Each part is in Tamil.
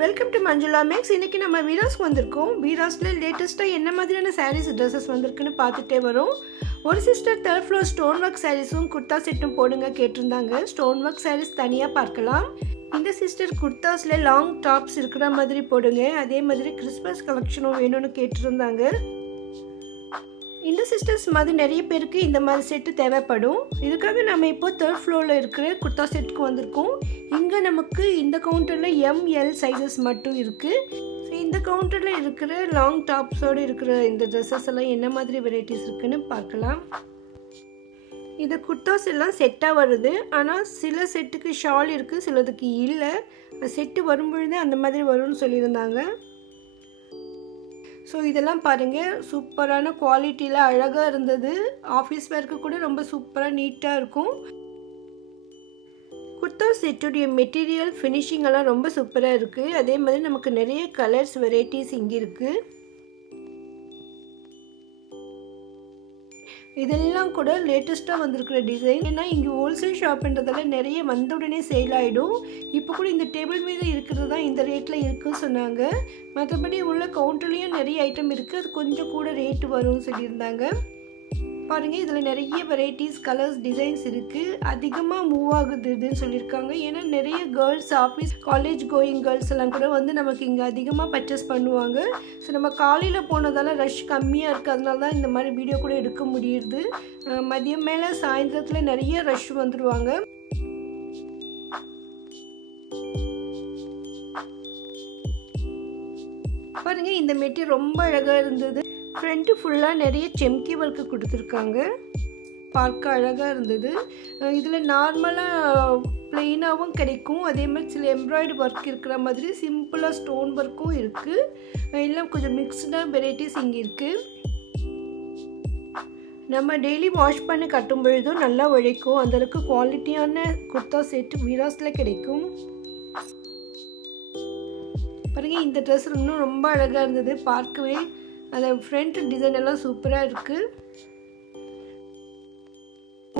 Welcome to Manjula maths. இன்றைக்கி நம்ம வீராஸ்க்கு வந்திருக்கோம். வீராஸில் லேட்டஸ்ட்டாக என்ன மாதிரியான சாரீஸ் ட்ரெஸ்ஸஸ் வந்திருக்குன்னு பார்த்துட்டே வரும். ஒரு sister 3rd floor stone work சாரீஸும் குர்த்தா செட்டும் போடுங்க கேட்டிருந்தாங்க. ஸ்டோன் ஒர்க் சாரீஸ் தனியாக பார்க்கலாம். இந்த சிஸ்டர் குர்த்தாஸில் லாங் டாப்ஸ் இருக்கிற மாதிரி போடுங்க, அதே மாதிரி கிறிஸ்மஸ் கலெக்ஷனும் வேணும்னு கேட்டிருந்தாங்க. இந்த சிஸ்டர்ஸ் மாதிரி நிறைய பேருக்கு இந்த மாதிரி செட்டு தேவைப்படும். இதுக்காக நம்ம இப்போ 3rd ஃப்ளோரில் இருக்கிற குர்த்தா செட்டுக்கு வந்திருக்கோம். இங்கே நமக்கு இந்த கவுண்டரில் ML சைஸஸ் மட்டும் இருக்குது. ஸோ இந்த கவுண்டரில் இருக்கிற லாங் டாப்ஸோடு இருக்கிற இந்த ட்ரெஸ்ஸஸ் எல்லாம் என்ன மாதிரி வெரைட்டிஸ் இருக்குதுன்னு பார்க்கலாம். இந்த குர்த்தாஸ் எல்லாம் செட்டாக வருது, ஆனால் சில செட்டுக்கு ஷால் இருக்குது, சிலதுக்கு இல்லை. செட்டு வரும்பொழுதே அந்த மாதிரி வரும்னு சொல்லியிருந்தாங்க. ஸோ இதெல்லாம் பாருங்கள், சூப்பரான குவாலிட்டியில் அழகாக இருந்தது. ஆஃபீஸ் வேர்க்கு கூட ரொம்ப சூப்பராக நீட்டாக இருக்கும். குர்த்தா செட்டுடைய மெட்டீரியல் ஃபினிஷிங் எல்லாம் ரொம்ப சூப்பராக இருக்குது. அதே மாதிரி நமக்கு நிறைய கலர்ஸ் வெரைட்டிஸ் இங்கே இருக்குது. இதெல்லாம் கூட லேட்டஸ்ட்டாக வந்திருக்கிற டிசைன். ஏன்னா இங்கே ஹோல்சேல் ஷாப்ன்றதால நிறைய வந்த உடனே சேல் ஆகிடும். இப்போ கூட இந்த டேபிள் மீது இருக்கிறது தான் இந்த ரேட்டில் இருக்குன்னு சொன்னாங்க. மற்றபடி உள்ள கவுண்டர்லேயும் நிறைய ஐட்டம் இருக்குது, அது கொஞ்சம் கூட ரேட்டு வரும்னு சொல்லியிருந்தாங்க. பாருங்கள், இதில் நிறைய வெரைட்டிஸ் கலர்ஸ் டிசைன்ஸ் இருக்குது. அதிகமாக மூவ் ஆகுதுன்னு சொல்லியிருக்காங்க. ஏன்னா நிறைய girls office college going girls எல்லாம் கூட வந்து நமக்கு இங்கே அதிகமாக பர்ச்சேஸ் பண்ணுவாங்க. ஸோ நம்ம காலையில் போனதால் ரஷ் கம்மியாக இருக்குது, அதனால தான் இந்த மாதிரி வீடியோ கூட எடுக்க முடியுது. மதியம் மேலே சாயந்தரத்தில் நிறைய ரஷ் வந்துடுவாங்க. பாருங்கள், இந்த மெட்டீரியல் ரொம்ப அழகாக இருந்தது. ஃப்ரண்ட்டு ஃபுல்லாக நிறைய செம்கி ஒர்க்கு கொடுத்துருக்காங்க, பார்க்க அழகாக இருந்தது. இதில் நார்மலாக ப்ளெயினாகவும் கிடைக்கும், அதே மாதிரி சில எம்ப்ராய்டரி ஒர்க் இருக்கிற மாதிரி சிம்பிளாக ஸ்டோன் ஒர்க்கும் இருக்குது. எல்லாம் கொஞ்சம் மிக்ஸ்டாக வெரைட்டிஸ் இங்கே இருக்குது. நம்ம டெய்லி வாஷ் பண்ணி கட்டும் பொழுதும் நல்லா உழைக்கும். அந்தளவுக்கு குவாலிட்டியான குர்த்தா செட்டு வீராஸில் கிடைக்கும். பாருங்கள், இந்த ட்ரெஸ் இன்னும் ரொம்ப அழகாக இருந்தது பார்க்கவே. அதில் ஃப்ரண்ட் டிசைன் எல்லாம் சூப்பராக இருக்குது.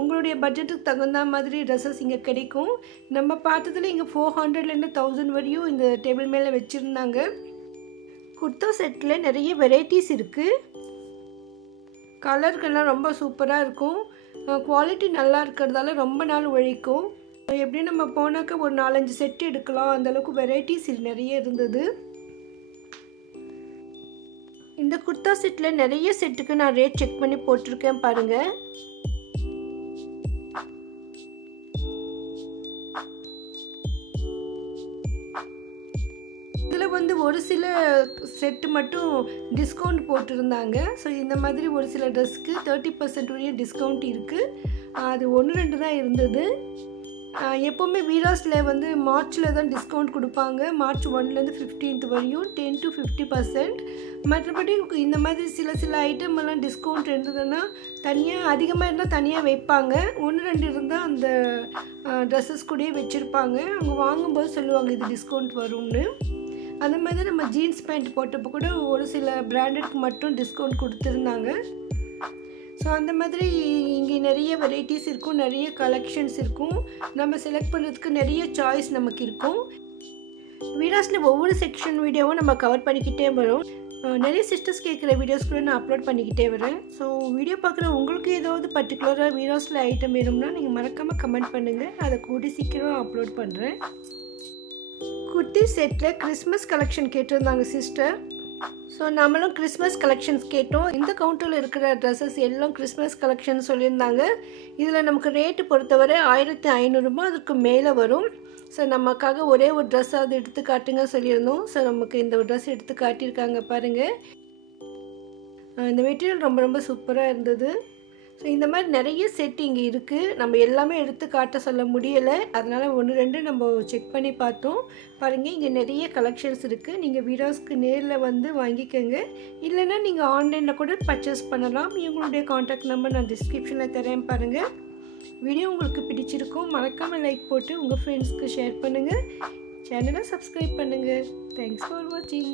உங்களுடைய பட்ஜெட்டுக்கு தகுந்த மாதிரி ட்ரெஸ்ஸஸ் இங்கே கிடைக்கும். நம்ம பார்த்ததில் இங்கே 400லேருந்து 1000 வரையும் இந்த டேபிள் மேலே வச்சுருந்தாங்க. குர்த்தா செட்டில் நிறைய வெரைட்டிஸ் இருக்குது. கலர்கள்லாம் ரொம்ப சூப்பராக இருக்கும். குவாலிட்டி நல்லா இருக்கிறதால ரொம்ப நாள் உழைக்கும். எப்படியும் நம்ம போனாக்க ஒரு 4-5 செட்டு எடுக்கலாம், அந்தளவுக்கு வெரைட்டிஸ் நிறைய இருந்தது. இந்த குர்த்தா செட்டில் நிறைய செட்டுக்கு நான் ரேட் செக் பண்ணி போட்டிருக்கேன் பாருங்கள். இதில் வந்து ஒரு சில செட்டு மட்டும் டிஸ்கவுண்ட் போட்டிருந்தாங்க. ஸோ இந்த மாதிரி ஒரு சில ட்ரெஸ்க்கு 30% வரையும் டிஸ்கவுண்ட் இருக்குது. அது 1-2 தான் இருந்தது. எப்போவுமே வீராஸில் வந்து மார்ச்சில் தான் டிஸ்கவுண்ட் கொடுப்பாங்க. மார்ச் 1லேருந்து 15th வரையும் 10 to 50%. மற்றபடி இந்த மாதிரி சில ஐட்டம் எல்லாம் டிஸ்கவுண்ட் இருந்ததுன்னா தனியாக அதிகமாக இருந்தால் தனியாக வைப்பாங்க. 1-2 இருந்தால் அந்த ட்ரெஸ்ஸஸ் கூடயே வச்சுருப்பாங்க. அவங்க வாங்கும்போது சொல்லுவாங்க இது டிஸ்கவுண்ட் வரும்னு. அந்த மாதிரி நம்ம ஜீன்ஸ் பேண்ட் போட்டப்போ கூட ஒரு சில பிராண்டட்க்கு மட்டும் டிஸ்கவுண்ட் கொடுத்துருந்தாங்க. ஸோ அந்த மாதிரி இங்கே நிறைய வெரைட்டிஸ் இருக்கும், நிறைய கலெக்ஷன்ஸ் இருக்கும். நம்ம செலக்ட் பண்ணுறதுக்கு நிறைய சாய்ஸ் நமக்கு இருக்கும். வீடியோஸில் ஒவ்வொரு செக்ஷன் வீடியோவும் நம்ம கவர் பண்ணிக்கிட்டே வரும். நிறைய சிஸ்டர்ஸ் கேட்குற வீடியோஸ் கூட நான் அப்லோட் பண்ணிக்கிட்டே வரேன். ஸோ வீடியோ பார்க்குற உங்களுக்கு ஏதாவது பர்டிகுலராக வீடியோஸில் ஐட்டம் வேணும்னா நீங்கள் மறக்காமல் கமெண்ட் பண்ணுங்கள், அதை கூடி சீக்கிரம் அப்லோட் பண்ணுறேன். குர்த்தி செட்டில் கிறிஸ்மஸ் கலெக்ஷன் கேட்டிருந்தாங்க சிஸ்டர். ஸோ நம்மளும் கிறிஸ்மஸ் கலெக்ஷன்ஸ் கேட்டோம். இந்த கவுண்டரில் இருக்கிற ட்ரெஸ்ஸஸ் எல்லாம் கிறிஸ்மஸ் கலெக்ஷன் சொல்லியிருந்தாங்க. இதில் நமக்கு ரேட்டு பொறுத்தவரை 1500 ரூபாய் அதுக்கு மேலே வரும். ஸோ நமக்காக ஒரே ஒரு ட்ரெஸ் அது எடுத்து காட்டுங்க சொல்லியிருந்தோம். ஸோ நமக்கு இந்த ஒரு ட்ரெஸ் எடுத்து காட்டியிருக்காங்க பாருங்கள். இந்த மெட்டீரியல் ரொம்ப ரொம்ப சூப்பராக இருந்தது. ஸோ இந்த மாதிரி நிறைய செட் இங்கே இருக்குது. நம்ம எல்லாமே எடுத்து காட்ட சொல்ல முடியலை, அதனால் 1-2 நம்ம செக் பண்ணி பார்த்தோம். பாருங்கள், இங்கே நிறைய கலெக்ஷன்ஸ் இருக்குது. நீங்கள் வீடியோஸ்க்கு நேரில் வந்து வாங்கிக்கோங்க, இல்லைன்னா நீங்கள் ஆன்லைனில் கூட பர்ச்சேஸ் பண்ணலாம். இவங்களுடைய காண்டாக்ட் நம்பர் நான் டிஸ்கிரிப்ஷனில் தரேன் பாருங்கள். வீடியோ உங்களுக்கு பிடிச்சிருக்கும், மறக்காமல் லைக் போட்டு உங்கள் ஃப்ரெண்ட்ஸ்க்கு ஷேர் பண்ணுங்கள். சேனலை சப்ஸ்கிரைப் பண்ணுங்கள். தேங்க்ஸ் ஃபார் வாட்சிங்.